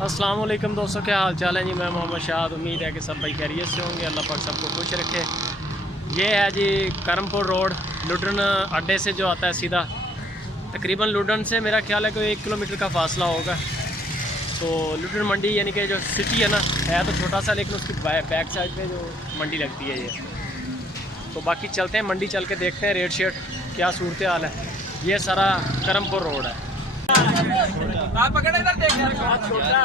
अस्सलाम वालेकुम दोस्तों, क्या हाल चाल है जी। मैं मोहम्मद शाद। उम्मीद है कि सब भाई खैरियत से होंगे। अल्लाह पाक सबको खुश रखे। ये है जी करमपुर रोड, लुडन अड्डे से जो आता है सीधा, तकरीबन लुडन से मेरा ख्याल है कोई 1 किलोमीटर का फासला होगा। तो लुडन मंडी यानी कि जो सिटी है ना, है तो छोटा सा, लेकिन उसकी बैक साइड पे जो मंडी लगती है ये। तो बाकी चलते हैं मंडी, चल के देखते हैं रेट शेट क्या सूरत हाल है। ये सारा करमपुर रोड है। आप पकड़ इधर देख यार, छोटा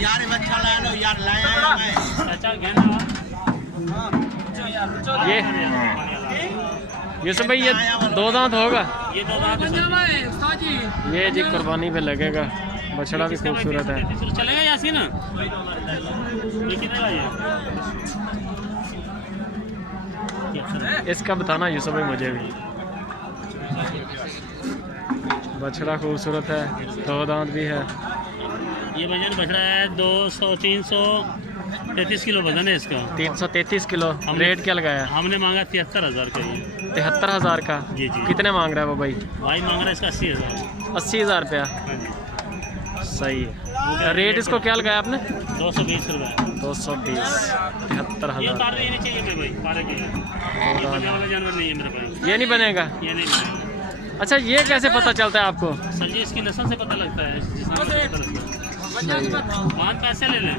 यार बच्चा ला लो यार, लाया मैं ये सब भाई, ये 2 दांत होगा। ये 2 दांत है। ये जी कुर्बानी पे लगेगा। बछड़ा भी खूबसूरत है। चलेगा यासीन, ये कितने का है? इसका बताना यूसुफ भाई मुझे भी। बछड़ा खूबसूरत है, 2 दांत भी है। ये वजन बछड़ा है 333 किलो वजन है इसका। 333 किलो। रेट क्या लगाया? हमने मांगा 73,000 का। ये 73,000 का। जी जी। कितने मांग रहा है वो भाई? भाई मांग रहा है इसका 80,000। 80,000 रुपया। सही है। रेट इसको क्या लगाया आपने? 220 रुपये। 220। 73,000। ये पारे नहीं चाहिए मेरे भाई, पारे के वाला जानवर नहीं है मेरे भाई। ये नहीं बनेगा? ये नहीं बनेगा। अच्छा, ये कैसे पता चलता है आपको? सर जी इसकी नस्ल से पता लगता है, पाँच पैसे ले लें।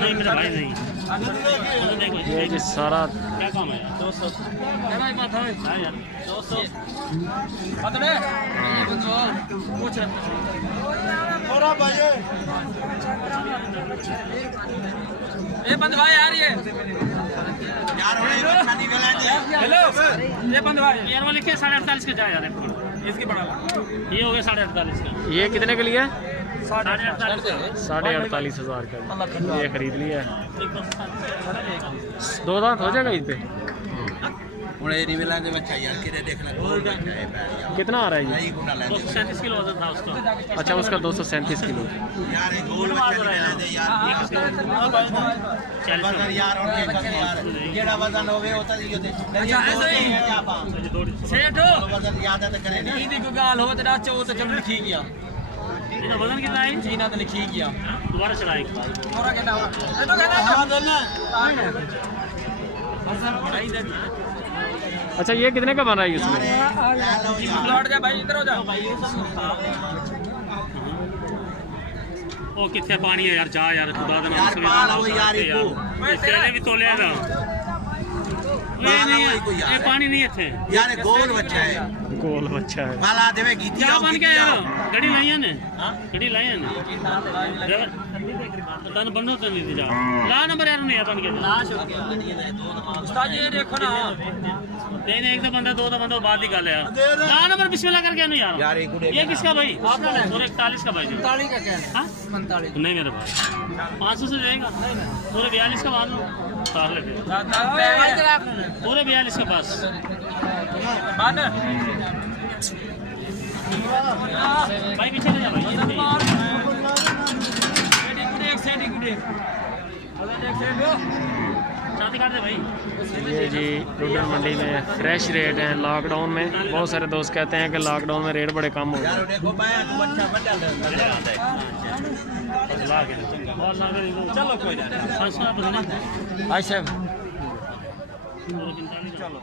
नहीं मेरा भाई नहीं। ये जी सारा क्या काम है? 200 ये बंद भाई यार, ये यार हेलो, ये बंद भाई यार वो लिखे 48.5 के जाए यार। इसकी बड़ा ये हो गया 48.5 का। ये कितने के लिए? 48,500। 48,500 का। ये खरीद लिया है। 2 दांत हो जाएगा इस पे। कितना आ रहा है ये? 237 किलो वजन था उसका। अच्छा, उसका 237 किलो। वजन कितना है? चीना तो लिखी गया। दोबारा चलाएंगे। अच्छा, ये कितने का बन रहा है इसमें? लौट जा भाई, इधर हो जा। ओ कितने पानी है यार, जा यार खुदा देना। भी तो ले ना। ये नहीं है, ये पानी नहीं है यार गोल बच्चा है, गोल बच्चा है। बाला देवे गीती क्या बन गया यार? गड़ी लाई है ने, गड़ी लाई है ने। तन बनो तो नहीं जा ला नंबर यार नहीं बन गया। उस्ताद ये देखो ना, नहीं एक तो बंदा, 2 बंदा बाद ही गल है यार। ला नंबर बिस्मिल्लाह करके नहीं यार। ये किसका भाई? पूरे 41 का भाई। 45 का क्या है? हां 45 नहीं मेरे भाई 500 से जाएगा। पूरे 42 का मान लो। पूरे 42 के पास भाई पीछे ले जा भाई। शादी कर दे भाई। ये जी लुडन मंडी में फ्रेश रेट हैं। लॉकडाउन में बहुत सारे दोस्त कहते हैं कि लॉकडाउन में रेट बड़े कम हो गए। चलो कोई ना। चलो।